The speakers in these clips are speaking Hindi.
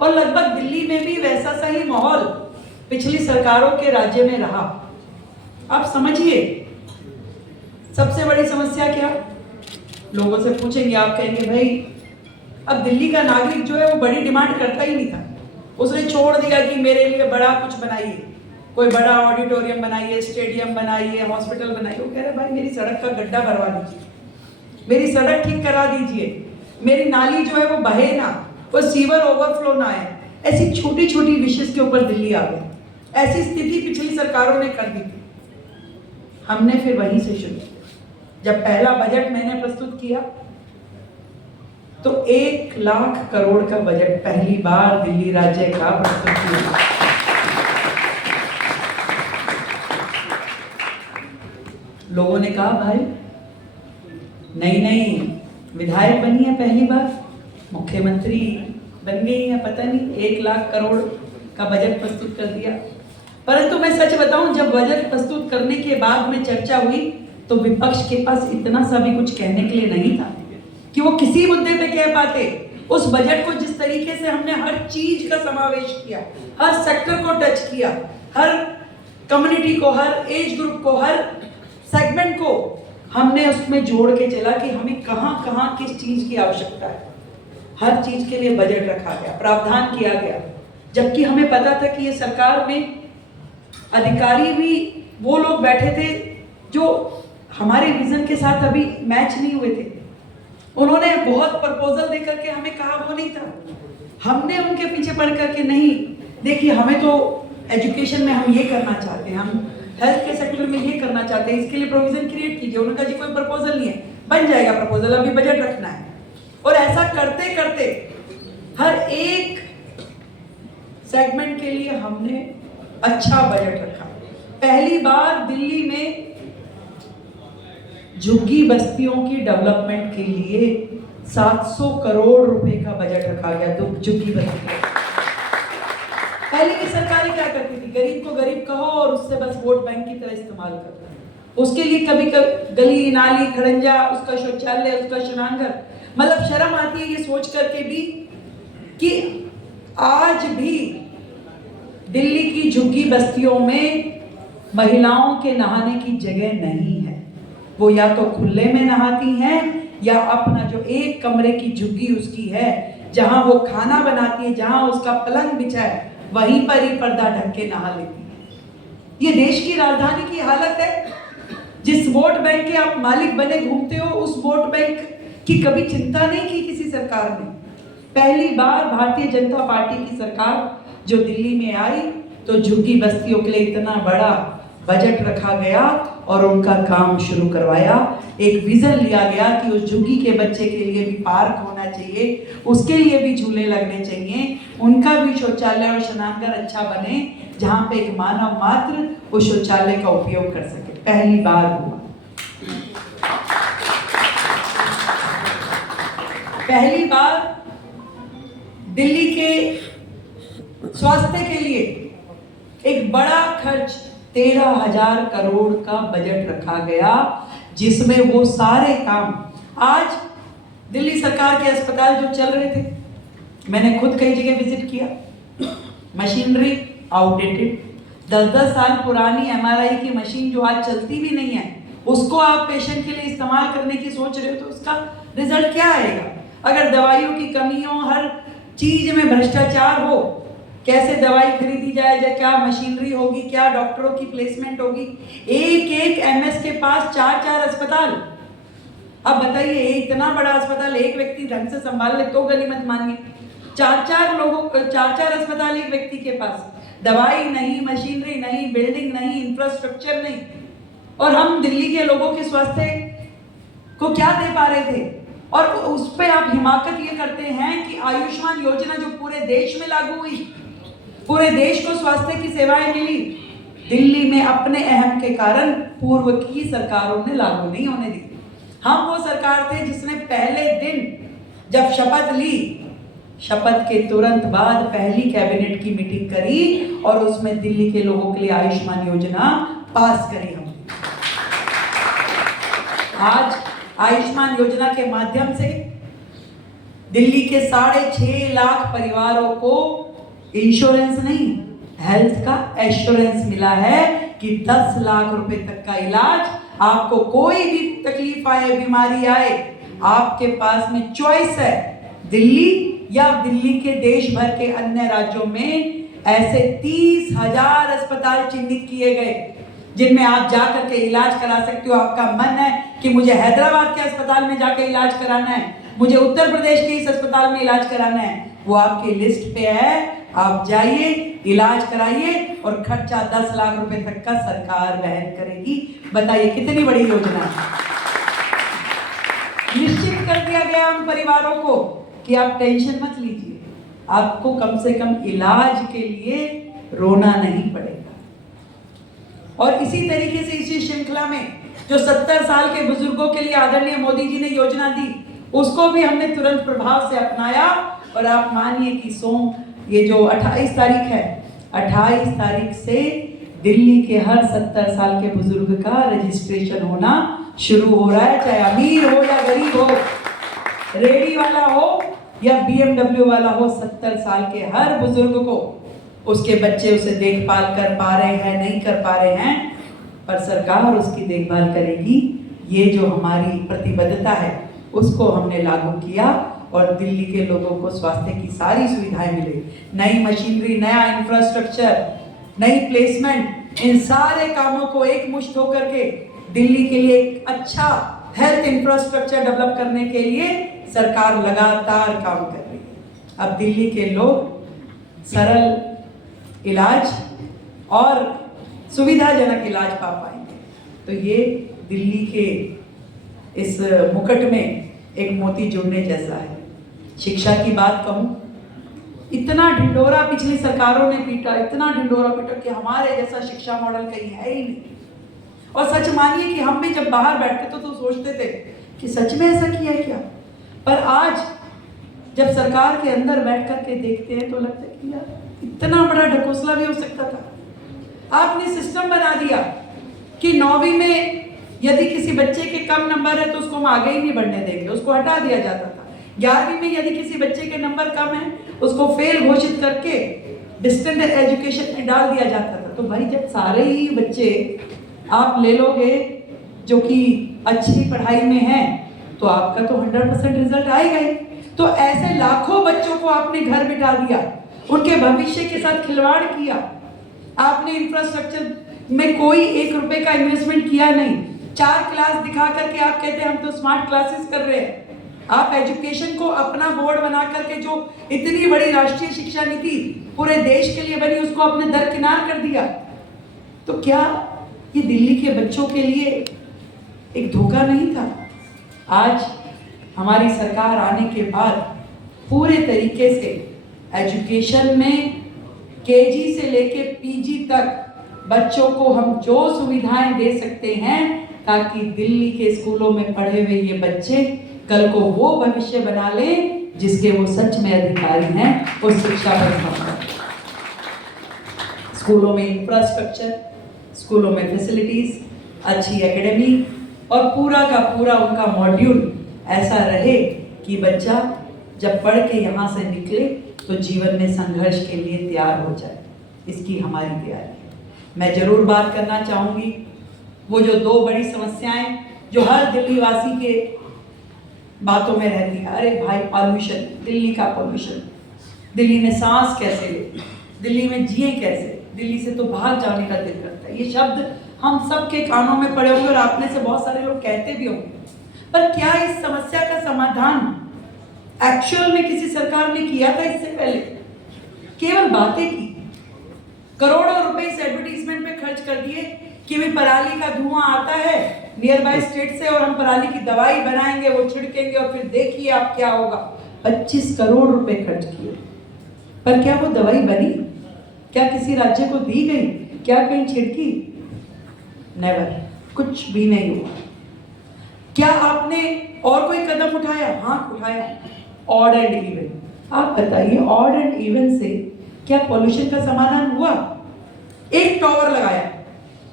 और लगभग दिल्ली में भी वैसा सा ही माहौल पिछली सरकारों के राज्य में रहा। आप समझिए सबसे बड़ी समस्या क्या? लोगों से पूछेंगे, आप कहेंगे भाई अब दिल्ली का नागरिक जो है वो बड़ी डिमांड करता ही नहीं था, उसने छोड़ दिया कि मेरे लिए बड़ा कुछ बनाइए, कोई बड़ा ऑडिटोरियम बनाइए, स्टेडियम बनाइए, हॉस्पिटल बनाइए। वो कह रहे भाई मेरी सड़क का गड्ढा भरवा दीजिए, मेरी सड़क ठीक करा दीजिए, मेरी नाली जो है वो बहे ना, वो सीवर ओवरफ्लो ना आए। ऐसी छोटी छोटी विशेष के ऊपर दिल्ली आ गई। ऐसी स्थिति पिछली सरकारों ने कर दी थी। हमने फिर वहीं से शुरू किया। जब पहला बजट मैंने प्रस्तुत किया तो 1 लाख करोड़ का बजट पहली बार दिल्ली राज्य का प्रस्तुत किया। लोगों ने कहा भाई नई विधायक बनी है, पहली बार मुख्यमंत्री बन गई है, पता नहीं 1 लाख करोड़ का बजट प्रस्तुत कर दिया। परंतु मैं सच बताऊं, जब बजट प्रस्तुत करने के बाद में चर्चा हुई तो विपक्ष के पास इतना सा भी कुछ कहने के लिए नहीं था कि वो किसी मुद्दे पे कह पाते। उस बजट को जिस तरीके से हमने हर चीज का समावेश किया, हर सेक्टर को टच किया, हर कम्युनिटी को, हर एज ग्रुप को, हर सेगमेंट को हमने उसमें जोड़ के चला कि हमें कहां कहां किस चीज की आवश्यकता है। हर चीज के लिए बजट रखा गया, प्रावधान किया गया। जबकि हमें पता था कि ये सरकार में अधिकारी भी वो लोग बैठे थे जो हमारे विजन के साथ अभी मैच नहीं हुए थे। उन्होंने बहुत प्रपोजल देकर के हमें कहा, वो नहीं था। हमने उनके पीछे पड़ करके नहीं, देखिए हमें तो एजुकेशन में हम ये करना चाहते हैं, हम हेल्थ के सेक्टर में ये करना चाहते हैं, इसके लिए प्रोविजन क्रिएट कीजिए। उन्होंने कहा जी कोई प्रपोजल नहीं है, बन जाएगा प्रपोजल, अभी बजट रखना है। और ऐसा करते करते हर एक सेगमेंट के लिए हमने अच्छा बजट रखा। पहली बार दिल्ली में झुग्गी बस्तियों की डेवलपमेंट के लिए 700 करोड़ रुपए का बजट रखा गया। तो झुग्गी बस्ती पहले की सरकारें क्या करती थी, गरीब को गरीब कहो और उससे बस वोट बैंक की तरह इस्तेमाल करते। उसके लिए कभी कभी गली नाली खड़ंजा, उसका शौचालय, उसका स्नानघर, मतलब शर्म आती है ये सोच करके भी कि आज भी दिल्ली की झुग्गी बस्तियों में महिलाओं के नहाने की जगह नहीं है। वो या तो खुले में नहाती हैं या अपना जो एक कमरे की झुग्गी उसकी है, जहां वो खाना बनाती है, जहां उसका पलंग बिछा है, वहीं पर ही पर्दा ढक के नहा लेती है। ये देश की राजधानी की हालत है। जिस वोट बैंक के आप मालिक बने घूमते हो, उस वोट बैंक की कभी चिंता नहीं की किसी सरकार ने। पहली बार भारतीय जनता पार्टी की सरकार जो दिल्ली में आई तो झुग्गी बस्तियों के लिए इतना बड़ा बजट रखा गया और उनका काम शुरू करवाया। एक विजन लिया गया कि उस झुग्गी के बच्चे के लिए भी पार्क होना चाहिए, उसके लिए भी झूले लगने चाहिए, उनका भी शौचालय और स्नानघर अच्छा बने, जहां पे एक मानव मात्र उस शौचालय का उपयोग कर सके। पहली बार हुआ। पहली बार दिल्ली के स्वास्थ्य के लिए एक बड़ा खर्च 13,000 करोड़ का बजट रखा गया, जिसमें वो सारे काम आज दिल्ली सरकार के अस्पताल जो चल रहे थे, मैंने खुद कई जगह विजिट किया, मशीनरी आउटडेटेड, 10-10 साल पुरानी MRI की मशीन जो आज चलती भी नहीं है, उसको आप पेशेंट के लिए इस्तेमाल करने की सोच रहे हो तो उसका रिजल्ट क्या आएगा? अगर दवाइयों की कमी हो, हर चीज में भ्रष्टाचार हो, कैसे दवाई खरीदी जाए, क्या मशीनरी होगी, क्या डॉक्टरों की प्लेसमेंट होगी। एक MS के पास 4-4 अस्पताल। अब बताइए इतना बड़ा अस्पताल एक व्यक्ति ढंग से संभाल ले तो गनीमत मानिए। 4-4 अस्पताल एक व्यक्ति के पास, दवाई नहीं, मशीनरी नहीं, बिल्डिंग नहीं, इंफ्रास्ट्रक्चर नहीं। और हम दिल्ली के लोगों के स्वास्थ्य को क्या दे पा रहे थे? और उस पर आप हिमाकत ये करते हैं कि आयुष्मान योजना जो पूरे देश में लागू हुई, पूरे देश को स्वास्थ्य की सेवाएं मिली, दिल्ली में अपने अहम के कारण पूर्व की सरकारों ने लागू नहीं होने दी। हम वो सरकार थे जिसने पहले दिन जब शपथ ली, शपथ के तुरंत बाद पहली कैबिनेट की मीटिंग करी और उसमें दिल्ली के लोगों के लिए आयुष्मान योजना पास करी। हम आज आयुष्मान योजना के माध्यम से दिल्ली के 6.5 लाख परिवारों को इंश्योरेंस नहीं, हेल्थ का एश्योरेंस मिला है कि 10 लाख रुपए तक का इलाज, आपको कोई भी तकलीफ आए, बीमारी आए, आपके पास में चॉइस है। दिल्ली या दिल्ली के देश भर के अन्य राज्यों में ऐसे 30,000 अस्पताल चिन्हित किए गए जिनमें आप जाकर के इलाज करा सकते हो। आपका मन है कि मुझे हैदराबाद के अस्पताल में जाकर इलाज कराना है, मुझे उत्तर प्रदेश के इस अस्पताल में इलाज कराना है, वो आपकी लिस्ट पे है, आप जाइए, इलाज कराइए और खर्चा 10 लाख रुपए तक का सरकार वहन करेगी। बताइए कितनी बड़ी योजना है। निश्चित कर दिया गया उन परिवारों को कि आप टेंशन मत लीजिए, आपको कम से कम इलाज के लिए रोना नहीं पड़ेगा। और इसी तरीके से इसी श्रृंखला में जो 70 साल के बुजुर्गों के लिए आदरणीय मोदी जी ने योजना दी, उसको भी हमने तुरंत प्रभाव से अपनाया। और आप मानिए कि ये जो 28 तारीख है, 28 तारीख से दिल्ली के हर 70 साल के बुजुर्ग का रजिस्ट्रेशन होना शुरू हो रहा है, चाहे अमीर हो या गरीब हो, रेडी वाला हो या BMW वाला हो, 70 साल के हर बुजुर्ग को, उसके बच्चे उसे देखभाल कर पा रहे हैं, नहीं कर पा रहे हैं, पर सरकार उसकी देखभाल करेगी। ये जो हमारी प्रतिबद्धता है उसको हमने लागू किया और दिल्ली के लोगों को स्वास्थ्य की सारी सुविधाएं मिले। नई मशीनरी, नया इंफ्रास्ट्रक्चर, नई प्लेसमेंट, इन सारे कामों को एक मुश्त होकर के दिल्ली के लिए एक अच्छा हेल्थ इंफ्रास्ट्रक्चर डेवलप करने के लिए सरकार लगातार काम कर रही है। अब दिल्ली के लोग सरल इलाज और सुविधाजनक इलाज पा पाएंगे। तो ये दिल्ली के इस मुकुट में एक मोती जुड़ने जैसा है। शिक्षा की बात कहूँ, इतना ढिंढोरा पिछली सरकारों ने पीटा, इतना ढिंढोरा पीटा कि हमारे जैसा शिक्षा मॉडल कहीं है ही नहीं। और सच मानिए कि हम भी जब बाहर बैठते तो सोचते थे कि सच में ऐसा किया है क्या, पर आज जब सरकार के अंदर बैठ करके देखते हैं तो लगता है कि यार इतना बड़ा ढकोसला भी हो सकता था। आपने सिस्टम बना दिया कि 9वीं में यदि किसी बच्चे के कम नंबर है तो उसको हम आगे ही नहीं बढ़ने देंगे, उसको हटा दिया जाता था। 11वीं में यदि किसी बच्चे के नंबर कम है उसको फेल घोषित करके डिस्टेंस एजुकेशन में डाल दिया जाता था। तो भाई जब सारे ही बच्चे आप ले लोगे जो कि अच्छी पढ़ाई में हैं तो आपका तो 100% रिजल्ट आएगा ही। तो ऐसे लाखों बच्चों को आपने घर बिठा दिया, उनके भविष्य के साथ खिलवाड़ किया। आपने इंफ्रास्ट्रक्चर में कोई 1 रुपए का इन्वेस्टमेंट किया नहीं। 4 क्लास दिखा करके आप कहते हैं हम तो स्मार्ट क्लासेस कर रहे हैं। आप एजुकेशन को अपना बोर्ड बना करके जो इतनी बड़ी राष्ट्रीय शिक्षा नीति पूरे देश के लिए बनी उसको आपने दरकिनार कर दिया। तो क्या ये दिल्ली के बच्चों के लिए एक धोखा नहीं था? आज हमारी सरकार आने के बाद पूरे तरीके से एजुकेशन में केजी से लेके पीजी तक बच्चों को हम जो सुविधाएं दे सकते हैं ताकि दिल्ली के स्कूलों में पढ़े हुए ये बच्चे कल को वो भविष्य बना लें जिसके वो सच में अधिकारी हैं, उस शिक्षा पर। स्कूलों में इंफ्रास्ट्रक्चर, स्कूलों में फैसिलिटीज, अच्छी एकेडमी और पूरा का पूरा उनका मॉड्यूल ऐसा रहे कि बच्चा जब पढ़ के यहाँ से निकले तो जीवन में संघर्ष के लिए तैयार हो जाए। इसकी हमारी तैयारी है। मैं जरूर बात करना चाहूँगी वो जो 2 बड़ी समस्याएं जो हर दिल्ली वासी के बातों में रहती है। अरे भाई पॉल्यूशन, दिल्ली का पॉल्यूशन, दिल्ली में सांस कैसे ले, दिल्ली में जिए कैसे, दिल्ली से तो भाग जाने का दिल करता है। ये शब्द हम सबके कानों में पड़े होंगे और आप में से बहुत सारे लोग कहते भी होंगे, पर क्या इस समस्या का समाधान एक्चुअल में किसी सरकार ने किया था इससे पहले? केवल बातें की, करोड़ों रुपए इस एडवर्टीजमेंट में खर्च कर दिए कि भाई पराली का धुआं आता है नियर बाय स्टेट से और हम पराली की दवाई बनाएंगे, वो छिड़केंगे और फिर देखिए आप क्या होगा। 25 करोड़ रुपए खर्च किए, पर क्या वो दवाई बनी? क्या किसी राज्य को दी गई? क्या कहीं छिड़की? नेवर, कुछ भी नहीं हुआ। क्या आपने और कोई कदम उठाया? हाँ उठाया, ऑड एंड इवन। आप बताइए ऑड एंड इवन से क्या पॉल्यूशन का समाधान हुआ? एक टॉवर लगाया,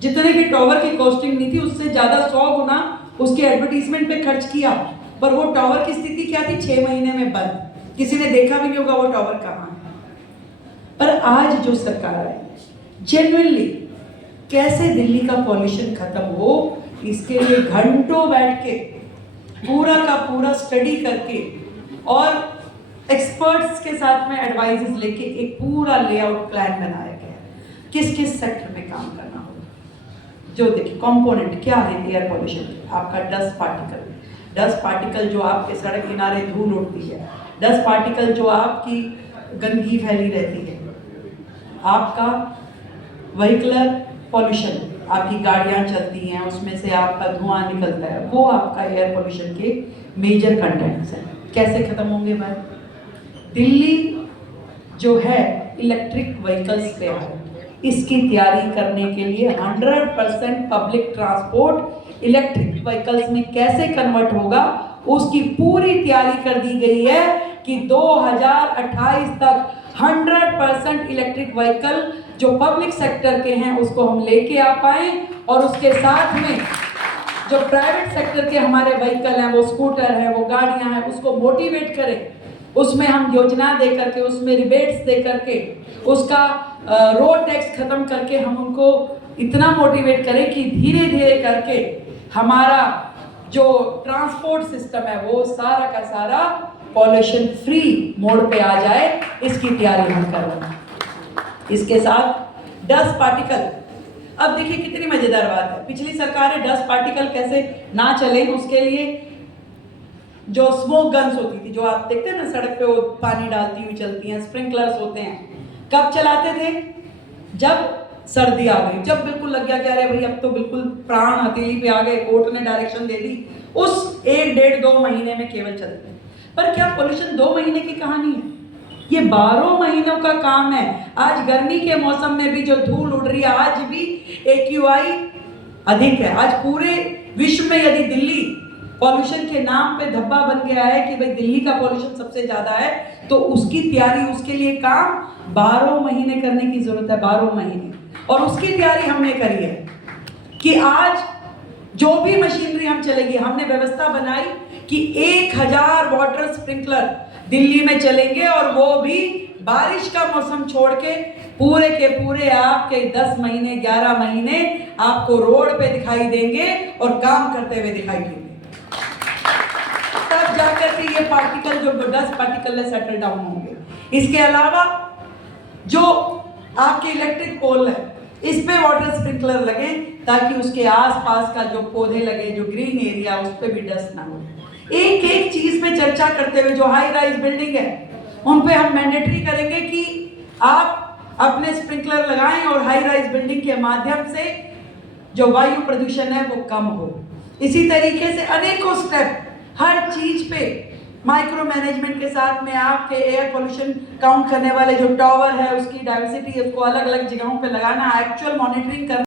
जितने की टॉवर की कॉस्टिंग नहीं थी उससे ज्यादा 100 गुना उसके एडवर्टीजमेंट पे खर्च किया, पर वो टॉवर की स्थिति क्या थी? 6 महीने में बंद। किसी ने देखा भी नहीं होगा वो टावर कहाँ है। पर आज जो सरकार है जेन्युइनली कैसे दिल्ली का पॉल्यूशन खत्म हो, इसके लिए घंटों बैठ के पूरा का पूरा स्टडी करके और एक्सपर्ट्स के साथ में एडवाइजेस लेके एक पूरा लेआउट प्लान बनाया गया है किस किस सेक्टर में काम करना होगा। जो देखिए कंपोनेंट क्या है एयर पॉल्यूशन के, आपका डस्ट पार्टिकल जो आपके सड़क किनारे धूल उड़ती है, डस्ट पार्टिकल जो आपकी गंदगी फैली रहती है, आपका व्हीकलर पॉल्यूशन, आपकी गाड़ियां चलती हैं उसमें से आपका धुआं निकलता है, वो आपका एयर पॉल्यूशन के मेजर कंटेंट्स हैं। कैसे खत्म होंगे भाई? दिल्ली जो है इलेक्ट्रिक व्हीकल्स पे है, इसकी तैयारी करने के लिए 100% पब्लिक ट्रांसपोर्ट इलेक्ट्रिक व्हीकल्स में कैसे कन्वर्ट होगा उसकी पूरी तैयारी कर दी गई है कि 2028 तक 100% इलेक्ट्रिक व्हीकल जो पब्लिक सेक्टर के हैं उसको हम लेके आ पाए, और उसके साथ में जो प्राइवेट सेक्टर के हमारे व्हीकल हैं, वो स्कूटर है, वो गाड़ियां हैं, उसको मोटिवेट करें, उसमें हम योजना दे करके, उसमें रिबेट्स दे करके, उसका रोड टैक्स खत्म करके हम उनको इतना मोटिवेट करें कि धीरे धीरे करके हमारा जो ट्रांसपोर्ट सिस्टम है वो सारा का सारा पॉल्यूशन फ्री मोड पे आ जाए। इसकी तैयारी हम कर रहे हैं। इसके साथ डस्ट पार्टिकल, अब देखिए कितनी मजेदार बात है, पिछली सरकारें डस्ट पार्टिकल कैसे ना चले उसके लिए जो स्मोक गन्स होती थी, जो आप देखते हैं ना सड़क पे वो पानी डालती हुई चलती हैं, स्प्रिंकलर्स होते हैं, कब चलाते थे? जब सर्दी आ गई, जब बिल्कुल लग गया कि अरे भाई अब तो बिल्कुल प्राण हथेली पे आ गए, कोर्ट ने डायरेक्शन दे दी, उस 1 डेढ़ 2 महीने में केवल चलते हैं। पर क्या पॉल्यूशन 2 महीने की कहानी है? ये 12 महीनों का काम है। आज गर्मी के मौसम में भी जो धूल उड़ रही है, आज भी AQI अधिक है। आज पूरे विश्व में यदि दिल्ली पॉल्यूशन के नाम पे धब्बा बन गया है कि भाई दिल्ली का पॉल्यूशन सबसे ज्यादा है, तो उसकी तैयारी, उसके लिए काम 12 महीने करने की जरूरत है, 12 महीने। और उसकी तैयारी हमने करी है कि आज जो भी मशीनरी हम चलेगी, हमने व्यवस्था बनाई कि 1000 वाटर स्प्रिंकलर दिल्ली में चलेंगे, और वो भी बारिश का मौसम छोड़ के पूरे के पूरे आपके 10 महीने 11 महीने आपको रोड पे दिखाई देंगे और काम करते हुए दिखाई देंगे। तब जाकर के ये पार्टिकल जो डस्ट पार्टिकल है सेटल डाउन होंगे। इसके अलावा जो आपके इलेक्ट्रिक पोल है इस पे वाटर स्प्रिंकलर लगे ताकि उसके आसपास का जो पौधे लगे, जो ग्रीन एरिया, उस पे भी डस्ट ना हो। एक एक चीज पे चर्चा करते हुए जो हाई राइज बिल्डिंग है उन पे हम मैंडेटरी करेंगे कि आप अपने स्प्रिंकलर लगाएं और हाई राइज बिल्डिंग के माध्यम से जो वायु प्रदूषण है वो कम हो। इसी तरीके से अनेकों स्टेप हर चीज पे माइक्रो मैनेजमेंट के साथ में आपके एयर पोल्यूशन काउंट करने वाले जो टावर है उसकी डाइवर्सिटी, उसको अलग अलग जगहों पे लगाना, एक्चुअल मॉनिटरिंग करना।